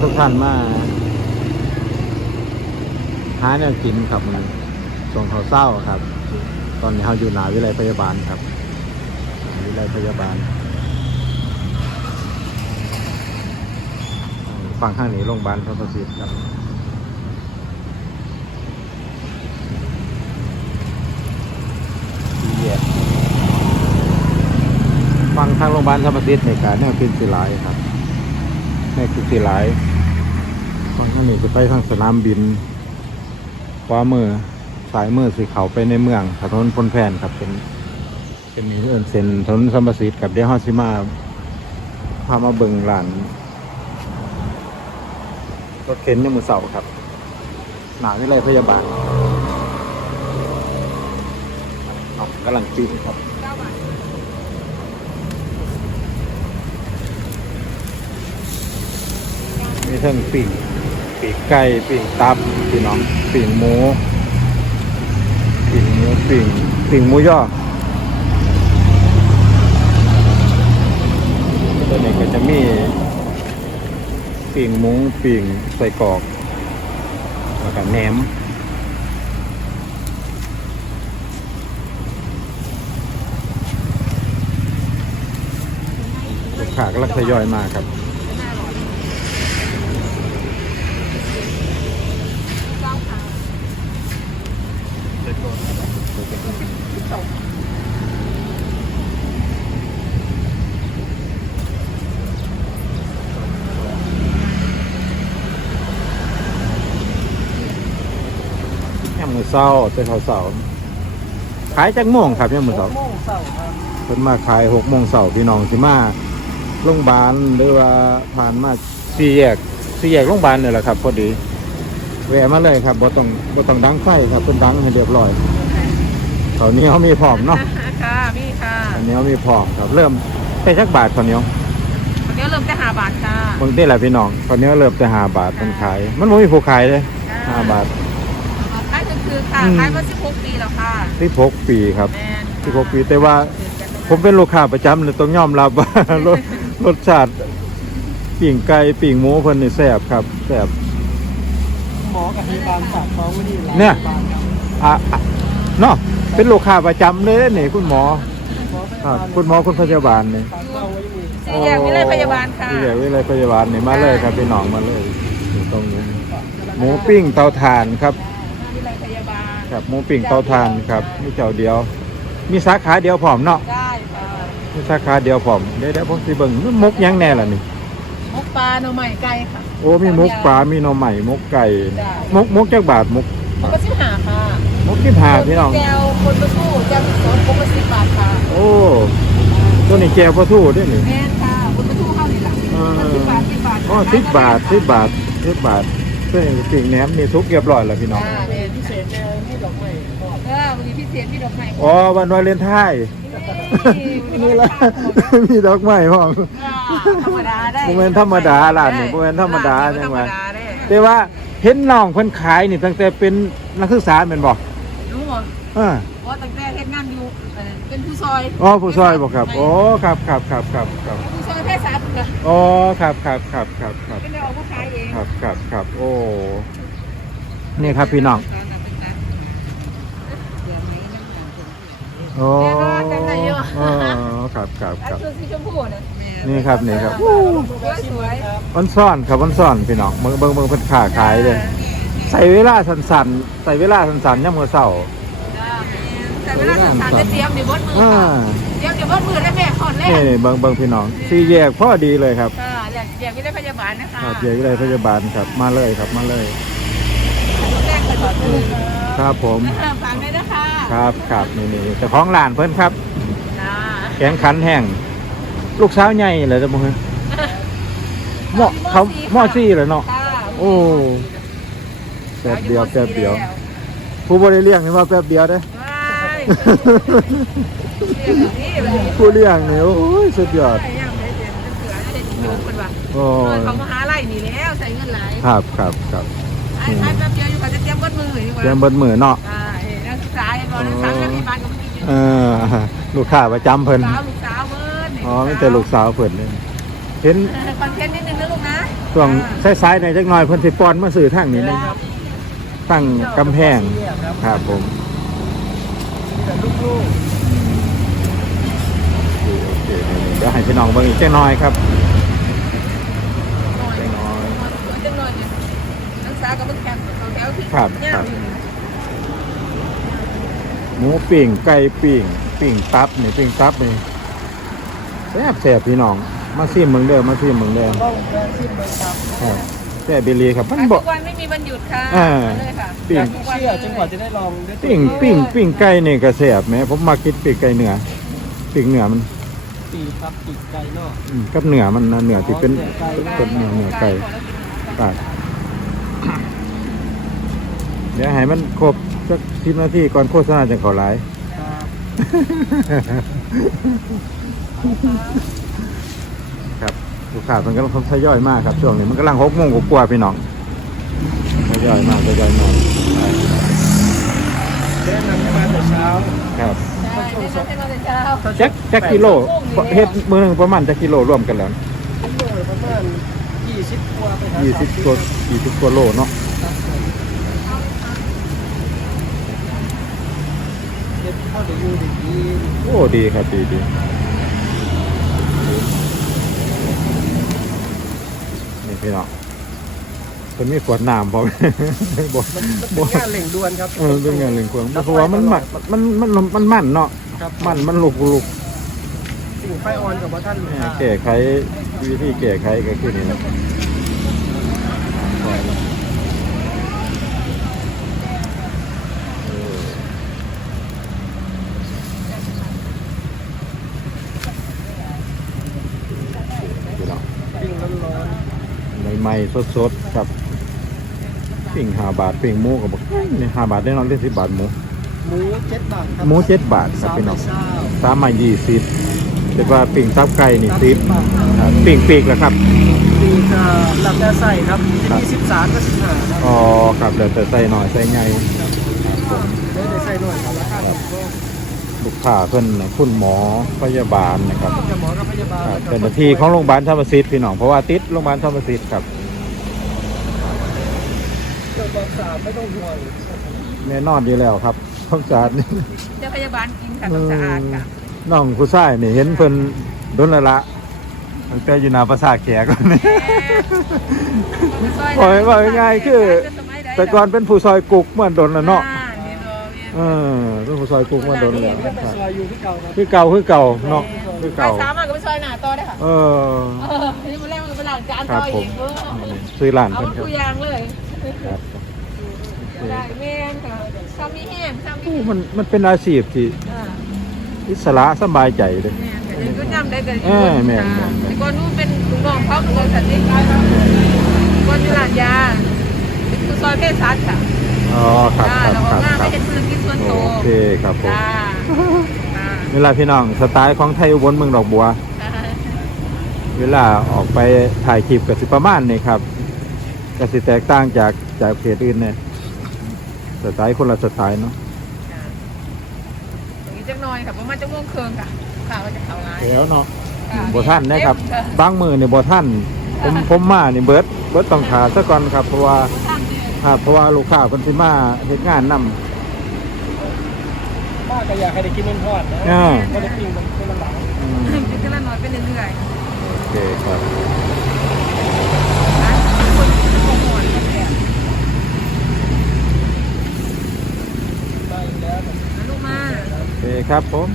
ทุกท่านมาหาแนวกินครับมันส่งเขาเศร้าครับ ตอนนี้เราอยู่หนาวิไลพยาบาลครับ วิไลพยาบาล ฝั่งข้างนี้โรงพยาบาลพระประสิทธิ์ครับฟังทางโรงพยาบาลธรรมสิทธิ์ในการเนี่ยเป็นสิหลายครับ แม่คือสิหลายฟังข้างนี้จะไปทางสนามบินขวามือสายมือสีเขาไปในเมืองถนนพลแพนครับเป็นเป็นเอินเซนถนนธรรมสิทธิ์กับเดฮอซิมาพามาเบิงร้านรถเข็นในมือเสาครับ หนาวิไลยพยาบาลเอากำลังจิ้มครับ มีทั้งปีกปีกไก่ปีกตับพี่น้องปีกหมูปีกหมูปีกปีกหมูย่อตัวนี้ก็จะมีปีกหมูปีกใส่กรอกแล้วก็แหนมลูกค้ากลังทยอยมาครับ เศร้าเจ้าเสาขายจักโมงครับยามมือเสาโมงเสาร์ครับเพิ่นมาขายหกโมงเสาพี่น้องสิมาโรงพยาบาลหรือว่าผ่านมาสี่แยกสี่แยกโรงพยาบาลเนี่ยแหละครับพอดีแวะมาเลยครับบ่ต้องบ่ต้องดังไฟครับเพิ่นดังให้เรียบร้อยตอนนี้เขามีพร้อมเนาะค่ะมีค่ะตอนนี้เขามีพร้อมครับเริ่มแต่จักบาทตอนนี้วันนี้เริ่มจะหาบาทค่ะบางทีแหละพี่น้องตอนนี้เริ่มแต่ห้าบาทเป็นขาย มันบ่มีผู้ขายเลยห้าบาทขายก็ คือค่ะอืม ขายมาสิบหกปีแล้วค่ะที่พกปีครับ แมนที่พกปีแต่ว่า ผมเป็นลูกค้าประจำเลยต้องยอมรับว่ารสรสชาติปิ่งไก่ปิ่งหมูเพิ่นนี่แซ่บครับแซ่บ หมอกับพยาบาลฝากท้องไว้นี่ร้าเนี่ย พาบาลครับอะอะเนาะเป็นลูกค้าประจำเลยนี่คุณหมอหมอพครัยาบบาลคุณหมอคุณพยาบาลนี่ฝากเข้าไว้นี่สี่แยกวิเลยพยาบาลค่ะ ที่ใหญ่วิเลยพยาบาลนี่มาเลยครับพี่น้องมาเลยอยู่ตรงนี้หมูปิ้งเตาถ่านครับวิเลย พยาบาลครับหมูปิ้งเตาถ่านครับมีเจ้าเดียว มีสาขาเดียวพร้อมเนาะได้ค่ะมีสาขาเดียวพร้อมเดี๋ยวเดี๋ยวผมสิเบิ่งมันมกหยังแน่ล่ะนี่มกปลาหน่อไม้ไก่ค่ะ โอ้มีมกปลา มีหน่อใหม่มกไก่จ้ะมกมกจากบาทมกมันก็สิบหาค่ะมกที่ผ่าพี่น้อง แก้วคนประตูแก้วสดปกติสิบบาทค่ะโอ้ตัวนี้แก้วปลาทูด้วยนี่ แมนค่ะคนประตูเข้านี่แหละเออ สิบบาทสิบบาทอ๋อสิบบาทสิบบาทสิบบาทเพื่อนกิ่งแหนมนี่ทุกเรียบร้อยแล้วพี่น้อง จ้าแม ดอกไม้อ๋อวันวาเลนไทน์นี่ละมีดอกไม้พร้อมธรรมดาได้บ่แม่นธรรมดาร้านนี่บ่แม่นธรรมดาจังว่าธรรมดาได้แต่ว่าเห็นน้องเพิ่นขายนี่ตั้งแต่เป็นนักศึกษาแม่นบ่รู้บ่อ่าว่าตั้งแต่เฮ็ดงานอยู่เอ่อเป็นผู้ซอยอ๋อผู้ซอยบ่ครับโอ้ครับครับครับครับครับผู้ซอยแพทยศาสตร์เหรออ๋อครับครับครับครับครับเป็นได้ออกมาขายเองครับครับครับโอ้นี่ครับพี่น้อง โอ้เออครับครับอันครับคือสีชมพูนะนี่ครับนี่ครับสวยวันซ่อนครับวันซ่อนพี่น้องเบิ่งเบิ่งเบิ่งเพิ่นค้าขายเลย ใส่เวลาสั้นๆ ใส่เวลาสั้นๆยามมื้อเช้าแต่เวลาสถานจะเตรียมเดี๋ยวบดมืออ่า เตรียมเดี๋ยวบดมือได้แม่ขอนแรกนี่นี่เบิ่งเบิ่งพี่น้องสี่แยกพอดีเลยครับ ค่ะแหลกแยกไม่ได้พยาบาลนะคะครับแยกวิทยพยาบาลครับมาเลยครับมาเลย แรกเลยขอมือครับผมฟังได้นะคะ ครับครับนี่นี่เจ้าของร้านเพิ่นครับ จ้าแข็งขันแห้งลูกสาวใหญ่เลยจ้ะมึงหม้อเขาหม้อซี่เลยเนาะจ้าโอ้แป๊บเดียวแป๊บเดียว ผู้บริเลี้ยงนี่ว่าแป๊บเดียวเด้อ ว้ายเรียกแบบนี้แบบนี้ผู้เลี้ยงนี่โอ้ยสุดยอด ใช่ยังไม่เสร็จเสือได้จิโยมคนว่าโอ้เออยเขามาหาไล่นี่แล้วใส่เงินหลายครับครับครับไอ้ไอ้แป๊บเดียวอยู่กับจะเตรียมบดมืออยู่เตรียมเบิดมือเนาะอ่า เห็นนักศึกษาเห็นบ่นักศึกษาเรียนที่บ้านก็ไม่มีเออลูกค้าประจำเพิ่น สาวลูกสาวเบิร์ดอ๋อมีแต่ลูกสาวเพิ่นเลยเห็นคอนเทนต์นิดนึงนะลูกนะช่วงซ้ายๆในอยจักหน่อยเพิ่นสิป้อนมาสื่อทางนี้นะตั้งกำแพงครับผม แต่ลูกโอเคเดี๋ยวให้พี่น้องเบิ่งอีกจักหน่อยครับ จังหน่อยเนี่ยนักศึกษากับมึงแคมป์เขาแถวที่ครับ เนี่ยครับ หมูปิ้งไก่ปิ้งปิ้งตับนี่ปิ้งตับนี่แซ่บแซ่บพี่น้อง มาซิมเมืองเด้อมาซิมเมืองเด้อๆต้องแวะชิมเลยครับครับแซ่บเบลีครับมันขายบ่ทุกวันไม่มีวันหยุดค่ะอ่า มาเลยค่ะปิ้งขายทุกวันเชื่อจนกว่าจะได้ลองด้วยตัวปิ้งเอปิ้งปิ้งไก่นี่ก็แซ่บแหมผมมากินปิ้งไก่เนื้อปิ้งเนื้อมันปีกครับปีกไก่นอกอืมกับเนื้อมันนะเนื้อที่เป็นเป็นเนื้อเนื้อไก่ครับเดี๋ยวให้มันครบ สักสิบนาทีก่อนโฆษณาจะเข้าไลฟ์ครับครับลูกค้ามันกำลังทยอยมากครับช่วงนี้มันกำลังหกโมงกว่าๆพี่น้องทยอยมากทยอยมากแนะนำให้มาแต่เช้าครับใช่ได้มาให้มาแต่เช้าแจ็คแจ็คกิโลเฮ็ดมือหนึ่งประมาณแจ็คกิโลรวมกันแล้วชั่วโมงประมาณ20ตัวไปหายี่สิบตัวยี่สิบตัวโลเนาะ ครับผม เด็ดเข้าเดี๋ยวอยู่เด็กดีโอ้ดีครับดีดีนี่พี่น้องเป็นมีขวดน้ำพร้อมบ่มันมันเป็นงานเร่งด่วนครับเออเป็นงานเรื่องควงเพราะว่ามันมันมันมันมันมันเนาะครับมันมันลุกลุกสิ่งไฟออนกับว่าท่านลูกเนี่ยค้าแก้ไขวิธีแก้ไขก็คือนี่แหละเออพี่น้อง ปิ้งร้อน ใหม่ๆสดๆกับปิ่งห้าบาทปิ่งหมูกับบอกในห้าบาทได้นอนได้สิบบาทหมูๆหมูเจ็ดบาทครับหมูเจ็ดบาทครับสามพี่น้องเช้าสามมายี่สิบแต่ว่าปิ่งตับไก่นี่สามสิสิบบบาทครับครับปิ่งปีกแล้วครับปีกอ่าหลับแต่ใส่ครับครัจะบมีสิบสามกับสิบห้าครับอ๋อครับเดี๋ยวจะใส่หน่อยใส่ไงได้ได้ใส่หน่อยครับ ลูกค้าเพิ่นน่ะคุณหมอพยาบาลนะครับกับหมอกับพยาบาลครับแล้วก็เป็นหน้าที่ของโรงพยาบาลธรรมศิษย์พี่น้องเพราะว่าติดโรงพยาบาลธรรมศิษย์ครับเกิดความสะอาดไม่ต้องห่วงแน่นอนอยู่แล้วครับความสะอาดนี่เจ้าพยาบาลกินค่ะต้องสะอาดค่ะน้องผู้ชายนี่เห็นเพิ่นโดนและละตั้งแต่อยู่หนาประสาทแขกนี่โอ้ยว่าง่ายๆคือ แต่ก่อนเป็นผู้ซอยกุกเมื่อโดนแล้วเนาะ เออเป็นผู้ซอยกุกเมื่อโดนแล้วเป็นแต่ซอยอยู่ที่เก่าครับคือเก่าคือเก่าเนาะคือเก่าเก่า สามารถก็ไปซอยหน้าต่อได้ค่ะเออ เออนี่มาแรกมันเป็นหลังจานครัต่บอผอีมกเออซื้อร้านเอาเพิ่นมาครับคุยยางเลยครับได้แม่นค่ะทำมีแห้งทำมีโอ้มันมันเป็นอาชีพที่อ่า อิสระสบายใจเลย แม่นแต่เดี๋ยวก็ย่ำได้กันเออแม่นแม่น แต่ก่อนนู้นเป็นลุงน้องเขาเป็นคนสันติกายก่อนอยู่หลานยาคือซอยเพศสัตว์ค่ะ อ๋อครับจ้าครับเราคก็รับง่ายครับไม่เห็นธุรกิจส่วนตัวโอเคครับผมจ้าจ้าเวลาพี่น้องสไตล์ของไทยอุบลเมืองดอกบัว เวลาออกไปถ่ายคลิปกับสิประมาณนี่ครับก็สิแตกต่างจากจากเพจอื่นเนี่ยสไตล์คนละสไตล์เนาะตรงนี้จักหน่อยค่ะประมาณจะม่วงเคืองค่ะข่าวว่าจะเข้าร้านแล้วเนาะค่ะบ่ท่านนะครับค่ะบางมือเนี่ยบ่ท่านผมผมมานี่เบิร์ดเบิร์ดต้องขาซะก่อนครับเพราะว่าท่านเนี่ย ครับเพราะว่าลูกค้าเพิ่นสิมาเฮ็ดงานนํป้าก็อยากให้ได้กินมันทอดนะอ่าก็ได้ปิ้งมันเป็นหลังอืมเป็นกระน้อยเป็นเรื่อยโอเคครับๆร้านคนคนหวนคนแก่ได้แล้วลูกมา โอเคครับผม